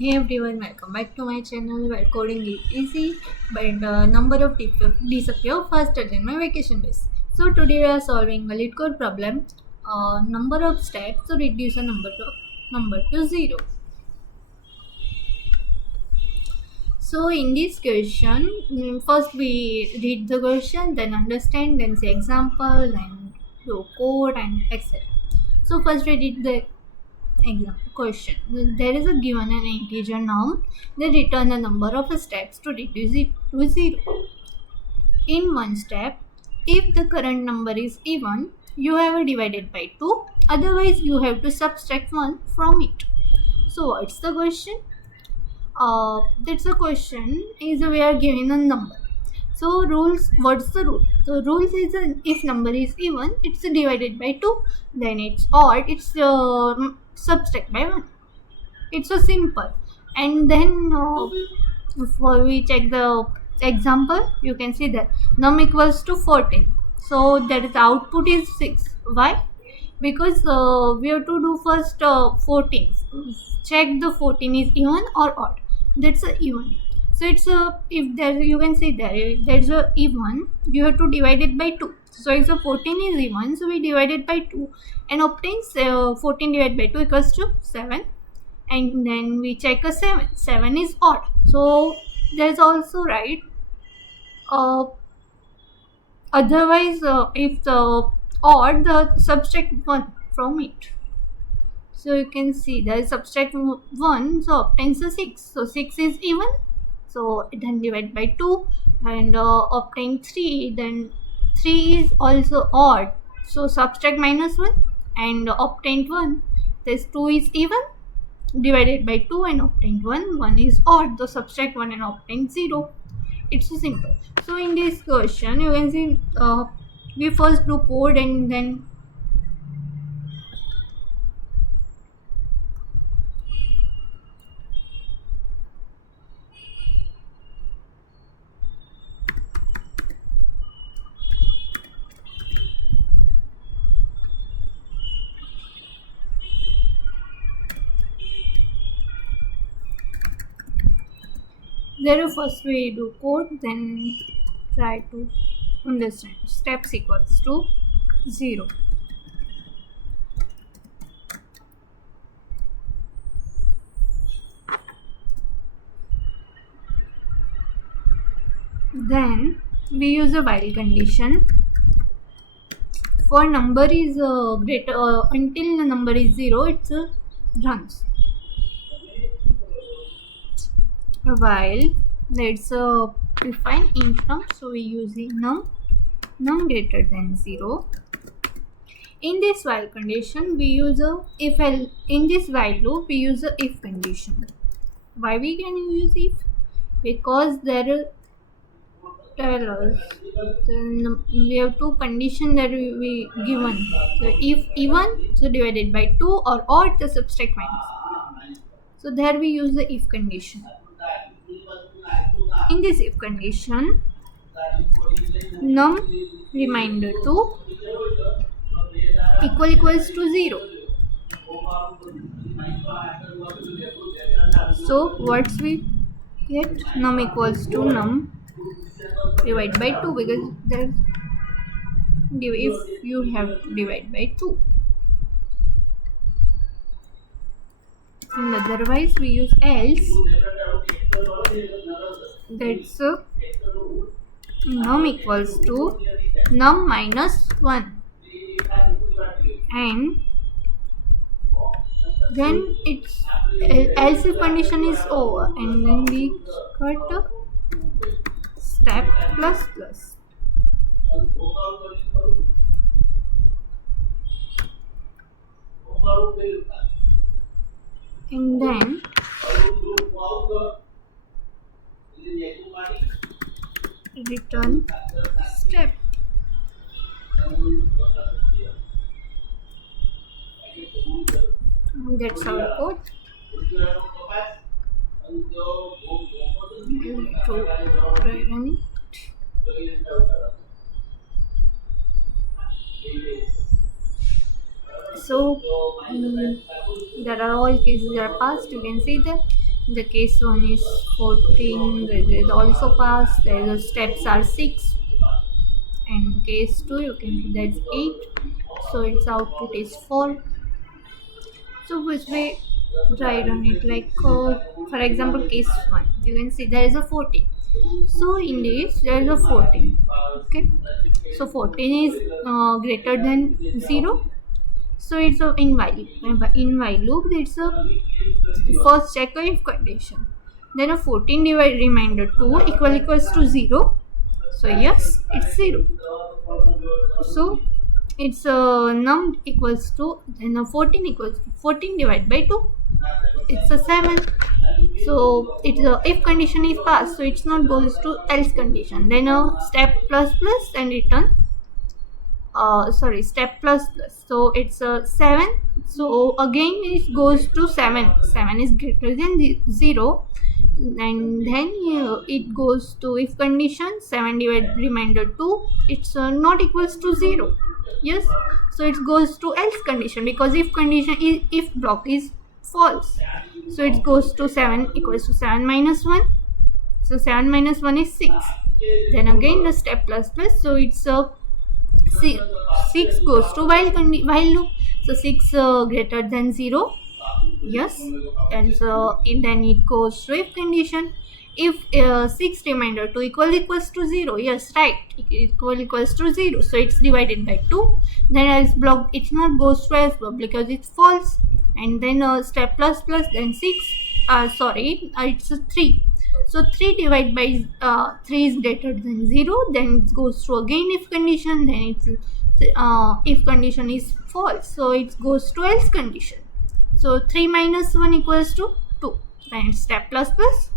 Hey everyone, welcome back to my channel where coding is easy but number of disappear faster than my vacation days. So today we are solving a lead code problem. Number of steps to reduce a number to zero. So in this question, first we read the question, then understand, then say example, then do code and etc. So first we read the example question. There is a given an integer norm. They return a number of steps to reduce it to zero. In one step, if the current number is even, you have divided by 2. Otherwise, you have to subtract 1 from it. So what's the question? That's a question is we are given a number. So rules, what's the rule? The rule says if number is even, it's divided by 2. Then it's odd, it's subtract by 1. It's so simple. And then before we check the example, you can see that num equals to 14. So that is output is 6. Why? Because we have to do first 14. Check the 14 is even or odd. That's a even. So it's a, if there you can see there's a even, you have to divide it by 2. So if the 14 is even, so we divide it by 2 and obtains 14 divided by 2 equals to 7. And then we check a 7 is odd, so there's also right. Otherwise if the odd, the subtract 1 from it. So you can see there is subtract 1, so obtains a 6. So 6 is even, so then divide by 2 and obtain 3. Then 3 is also odd, so subtract minus 1 and obtain 1. This 2 is even, divided by 2 and obtained 1. 1 is odd, so subtract 1 and obtain 0. It's so simple. So in this question, you can see we first do code and then there first we do code, then try to understand. Steps equals to 0. Then we use a while condition. For number is greater until the number is 0, it runs. While let's define int num, so we use num greater than 0. In this while condition, we use a if else. In this while loop, we use a if condition. Why we can use if? Because there tell us we have two condition that we given. So if even, so divided by 2, or odd, the subtract minus. So there we use the if condition. In this if condition, num reminder 2 equals to 0. So what's we get? Num equals to num divide by 2, because there's if you have to divide by 2. And otherwise we use else. That's num equals to num minus 1. And then it's else if condition is over, and then we cut step plus plus. And then return step. That's our code. To try running. So there are all cases are passed. You can see that The case 1 is 14, there is also pass, the steps are 6, and case 2 you can see that's 8, so its output is 4. So which way write on it, like for example case 1 you can see there is a 14, so in this there is a 14. Okay, so 14 is greater than 0, so it's a in while loop. It's a first check a if condition, then a 14 divide remainder 2 equals to 0, so yes it's 0. So it's num equals to, then a 14 equals to 14 divided by 2, it's a 7. So it's a if condition is passed, so it's not goes to else condition, then a step plus plus and return step plus plus, so it's a 7. So again it goes to 7 is greater than 0, and then it goes to if condition 7 divided remainder 2, it's not equals to 0. Yes, so it goes to else condition, because if condition is if block is false, so it goes to 7 equals to 7 minus 1, so 7 minus 1 is 6. Then again the step plus plus, so it's 6 goes to while loop, so 6 greater than 0, yes, and so then it goes to if condition, if 6 remainder 2 equals to 0, yes, right, equals to 0, so it's divided by 2, then else block it's not goes to else block because it's false, and then step plus plus, then 6 it's 3. So 3 divided by 3 is greater than 0, then it goes to again if condition, then it's if condition is false, so it goes to else condition. So 3 minus 1 equals to 2, then step plus plus,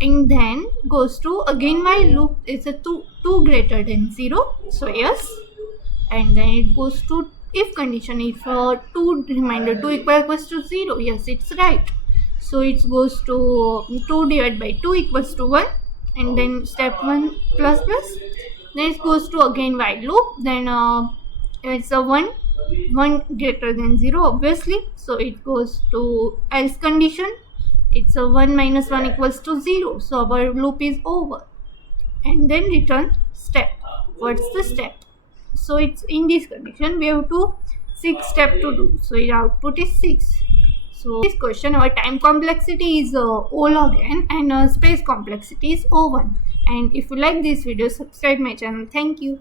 and then goes to again while loop, it's a 2 greater than 0, so yes, and then it goes to if condition, if 2 remainder 2 equals to 0, yes, it's right, so it goes to 2 divided by 2 equals to 1, and then step 1 plus plus, then it goes to again while loop, then it's a 1 greater than 0 obviously, so it goes to else condition, it's a 1 minus 1 equals to 0, so our loop is over, and then return step. What's the step? So it's in this condition we have to 6 step to do, so your output is 6. So this question, our time complexity is O log n and space complexity is O1. And if you like this video, subscribe my channel. Thank you.